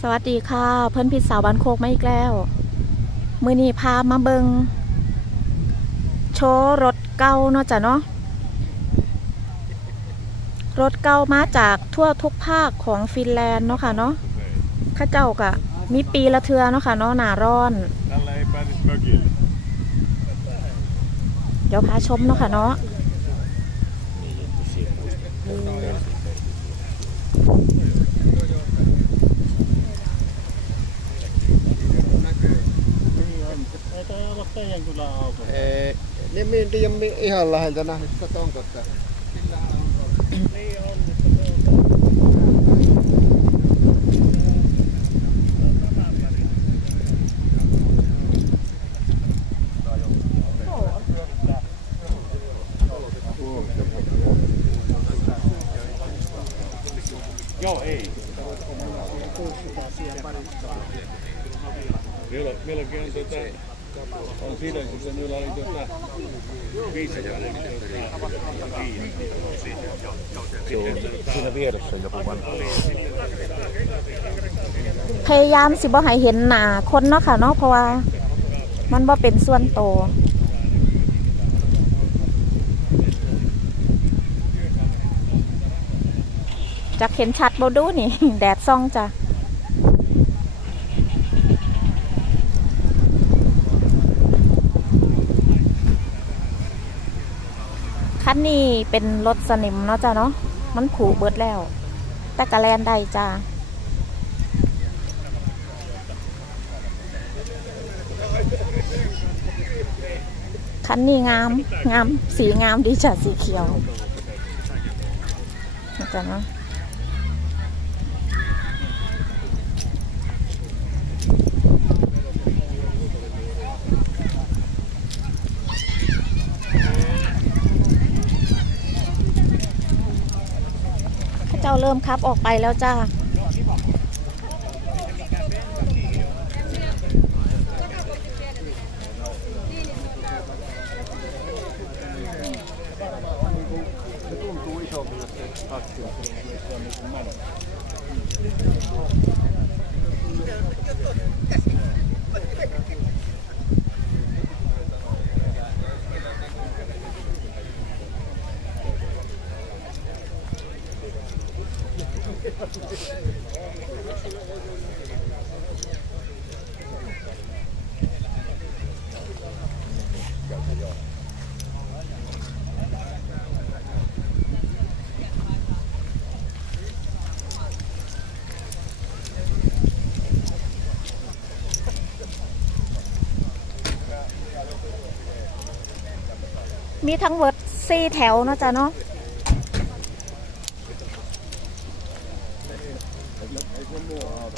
สวัสดีค่ะ เพื่อนพิษสาวบ้านโคกมาอีกแล้ว มือนี้พามาเบิงโชว์รถเก่าเนาะจ้ะเนาะรถเก่ามาจากทั่วทุกภาคของฟินแลนด์เนาะค่ะเนาะเข้าเจ้ากะมีปีละเทือเนาะค่ะเนาะหนาร้อน Alla är Paris Mögel. เดี๋ยวพาชมเนาะค่ะเนาะ teidän kyllä auto. Ei, niin minä en tiedä ihan läheltä nähnyt, katonko sitä. Niin on, mutta se on Joo, ei. Milloin, milloinkin on tuota, on silloin, kun se minulla oli tuota 500, Siinä vieressä on joku vanha. พยายามสิบ่ให้เห็นหน้าคนเนาะค่ะเนาะเพราะว่า มันบ่เป็นส่วนโตวจะเห็นชัดบ่ดูนี่ แดดส่องจ้ะ คันนี้เป็นรถสนิมเนาะจ้าเนาะมันผูเบิดแล้ว แต่กระแลนได้จ้าคันนี้งาม งาม สีงามดีจ้ะสีเขียวนะจ๊ะเนาะ เจ้าเริ่มคับออกไปแล้วจ้า มีทั้งเวิร์ดซี่แถวเนาะจ๊ะเนาะ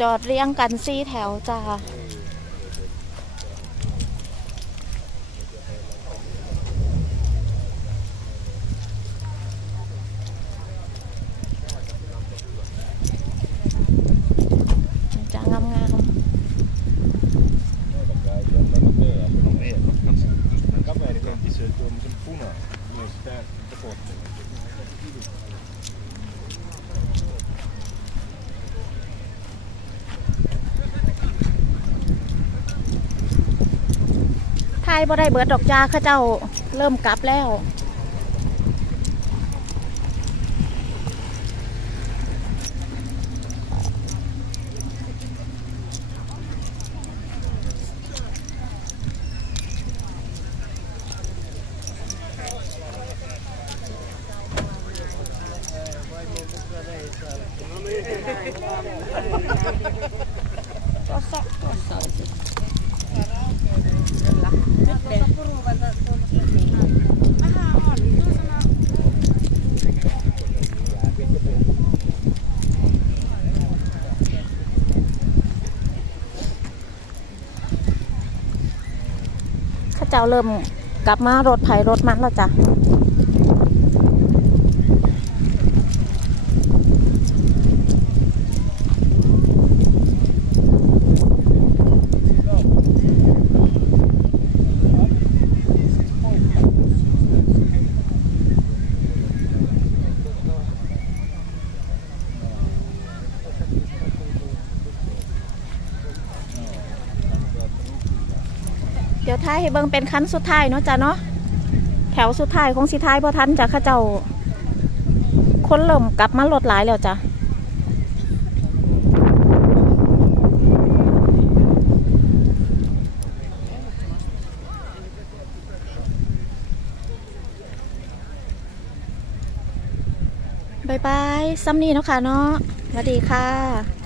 จอดเรียงกันซี่แถวจ้า จ้างามๆ ไทยบ่ได้เบิดดอกจ้าข้าเจ้าเริ่มกลับแล้ว เจ้าเริ่มกลับมารถไถรถมันแล้วจ้ะ ดี๋ยวท้ายให้เบิ่งเป็นคันสุดท้ายเนาะจ้ะเนาะแถวสุดท้ายของสิท้ายพอทันจ้ะข้าเจ้าคนเริ่มกลับมาลดหลายแล้วจ้ะบายบายซัมนี่เนาะค่ะเนาะสวัสดีค่ะ